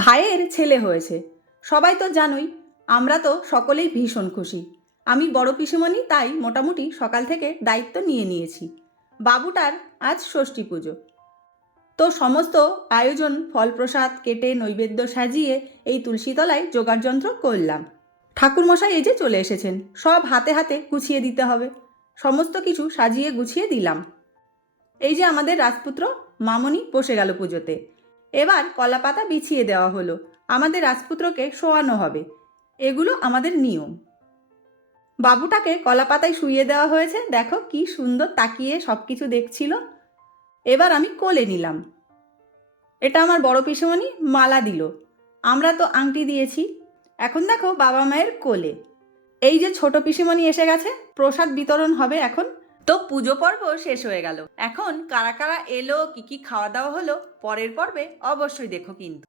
ভাইয়ের ছেলে হয়েছে। সবাই তো জানোই, আমরা তো সকলেই ভীষণ খুশি। আমি বড় পিসিমণি তাই মোটামুটি সকাল থেকে দায়িত্ব নিয়ে নিয়েছি। বাবুটার আজ ষষ্ঠী পুজো, তো সমস্ত আয়োজন ফল প্রসাদ কেটে নৈবেদ্য সাজিয়ে এই তুলসীতলায় যোগাড়যন্ত্র করলাম। ঠাকুরমশাই এই যে চলে এসেছেন, সব হাতে হাতে গুছিয়ে দিতে হবে। সমস্ত কিছু সাজিয়ে গুছিয়ে দিলাম। এই যে আমাদের রাজপুত্র মামনি বসে গেল পুজোতে। এবার কলাপাতা বিছিয়ে দেওয়া হলো, আমাদের রাজপুত্রকে শোয়ানো হবে। এগুলো আমাদের নিয়ম। বাবুটাকে কলাপাতায় শুইয়ে দেওয়া হয়েছে, দেখো কি সুন্দর তাকিয়ে সব কিছু দেখছিল। এবার আমি কোলে নিলাম। এটা আমার বড় পিসিমণি মালা দিল, আমরা তো আংটি দিয়েছি। এখন দেখো বাবা মায়ের কোলে। এই যে ছোট পিসিমণি এসে গেছে, প্রসাদ বিতরণ হবে এখন। তো পুজো পর্ব শেষ হয়ে গেল। এখন কারা কারা এলো, কি কি খাওয়া দাওয়া হলো, পরের পর্বে অবশ্যই দেখো কিন্তু।